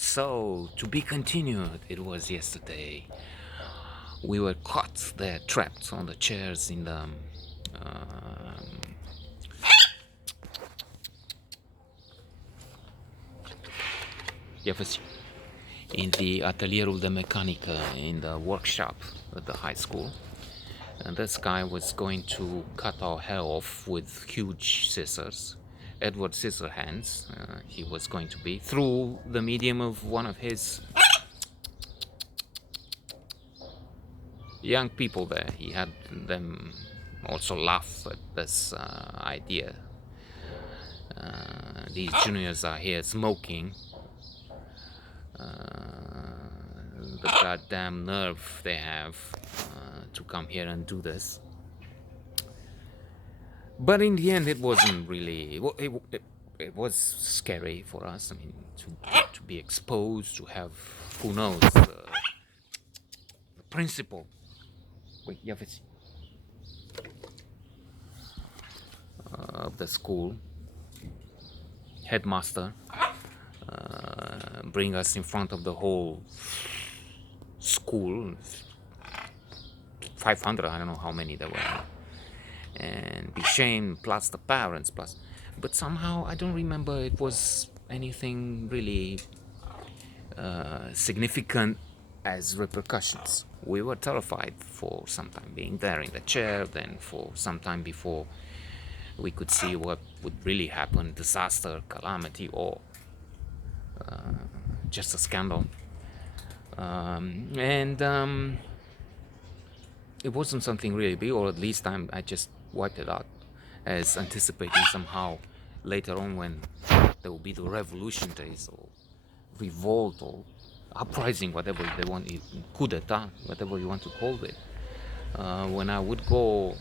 So, to be continued, it was yesterday. We were caught there, trapped on the chairs in the in the Atelierul de Mecanică, in the workshop at the high school. And this guy was going to cut our hair off with huge scissors, Edward Scissorhands. He was going to be through the medium of one of his young people there. He had them also laugh at this idea. These juniors are here smoking. The goddamn nerve they have to come here and do this. But in the end, it wasn't really. Well, it was scary for us. I mean, to be exposed, to have, who knows, the principal. Wait, of the school, headmaster, bring us in front of the whole school. 500, I don't know how many there were, and be shamed, plus the parents, plus. But somehow I don't remember it was anything really significant as repercussions. We were terrified for some time being there in the chair, then for some time before we could see what would really happen, disaster, calamity, or just a scandal. It wasn't something really big, or at least I just wiped it out as anticipating somehow later on when there will be the revolution days or revolt or uprising, whatever they want, coup d'etat, whatever you want to call it. When I would go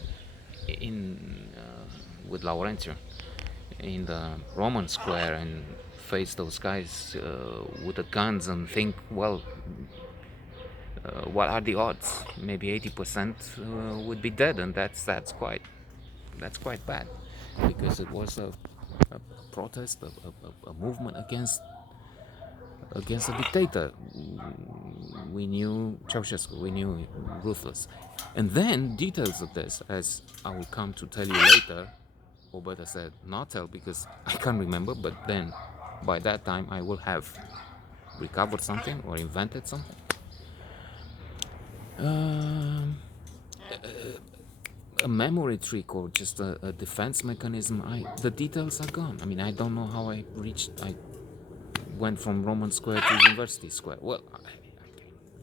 in with Laurentiu in the Roman Square and face those guys with the guns and think, well, what are the odds? Maybe 80% would be dead, and that's quite bad, because it was a protest, a movement against a dictator. We knew Ceausescu, we knew ruthless, and then details of this, as I will come to tell you later, or better said, not tell, because I can't remember. But then, by that time, I will have recovered something or invented something. A memory trick or just a defense mechanism. The details are gone. I mean, I don't know how I went from Roman Square to University Square. Well, I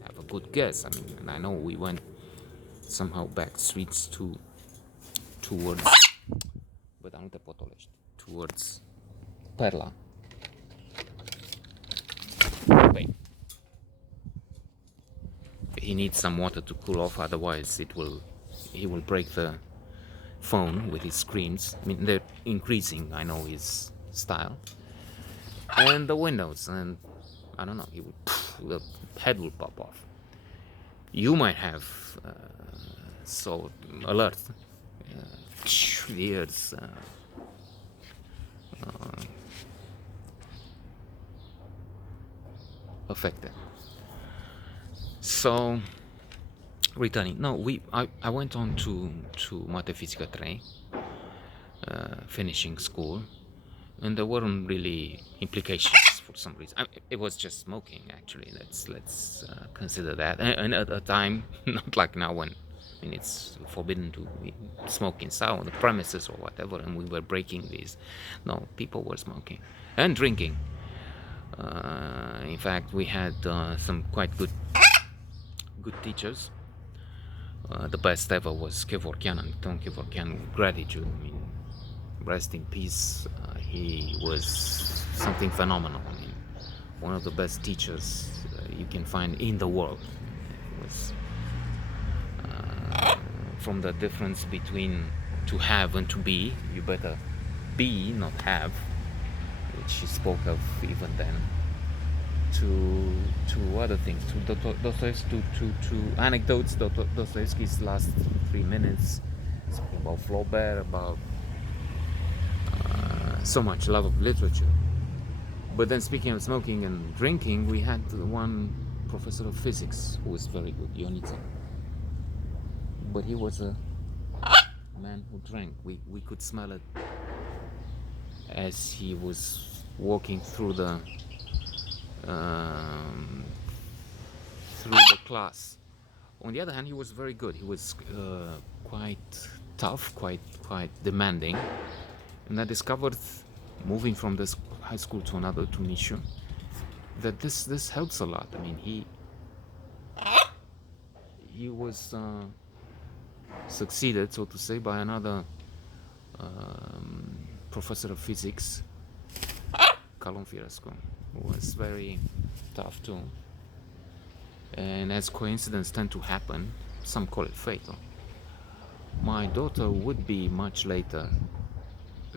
have a good guess. I mean, and I know we went somehow back streets towards, but nu te potolești, towards Perla. Wait. He needs some water to cool off, otherwise he will break the phone with his screams. I mean, they're increasing, I know his style. And the windows, and I don't know, the head will pop off. You might have so alert, ears affected. So, returning. No, I went on to Matefizica 3, finishing school, and there weren't really implications for some reason. It was just smoking, actually. Let's consider that. And at a time, not like now when it's forbidden to smoke inside on the premises or whatever, and we were breaking these. No, people were smoking and drinking. In fact, we had some quite good teachers. The best ever was Kevorkian, Anton Kevorkian, with gratitude. I mean, rest in peace. He was something phenomenal. I mean, one of the best teachers you can find in the world. It was from the difference between to have and to be. You better be, not have, which he spoke of even then. To other things, to Dostoevsky, to anecdotes, Dostoevsky's last 3 minutes, speaking about Flaubert, about so much love of literature. But then, speaking of smoking and drinking, we had one professor of physics who was very good, Ionita. But he was a man who drank. We could smell it as he was walking um, through the class. On the other hand, he was very good. He was quite tough, quite demanding. And I discovered, moving from this high school to another, to Nishu, that this helps a lot. I mean, he was succeeded, so to say, by another professor of physics, Calum Firesco, who was very tough too. And as coincidences tend to happen, some call it fatal, my daughter would be much later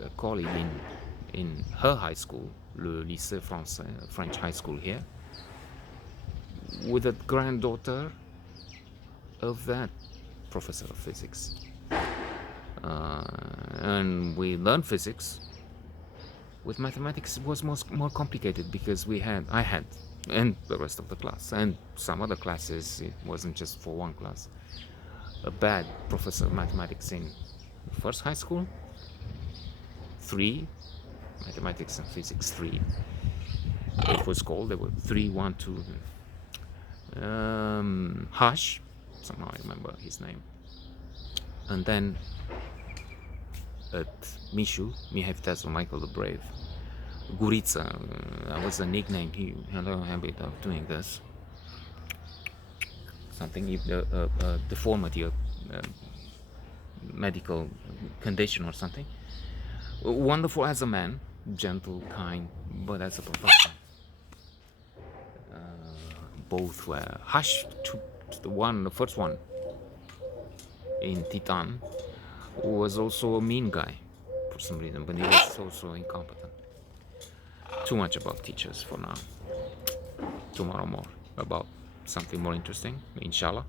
a colleague in her high school, le lycée français, French high school here, with a granddaughter of that professor of physics. And we learned physics. With mathematics, it was more complicated because I had, and the rest of the class, and some other classes, it wasn't just for one class, a bad professor of mathematics in first high school, 3, mathematics and physics 3, it was called. There were 3, 1, 2, Hush, somehow I remember his name. And then at Mishu, Mihai Viteazul, Michael the Brave, Gurița, that was a nickname. He had a habit of doing this. Something, a deformity, a medical condition or something. Wonderful as a man, gentle, kind, but as a professor, both were. Hush, the first one in Titan, was also a mean guy for some reason, but he was also incompetent. Too much about teachers for now. Tomorrow more about something more interesting, inshallah.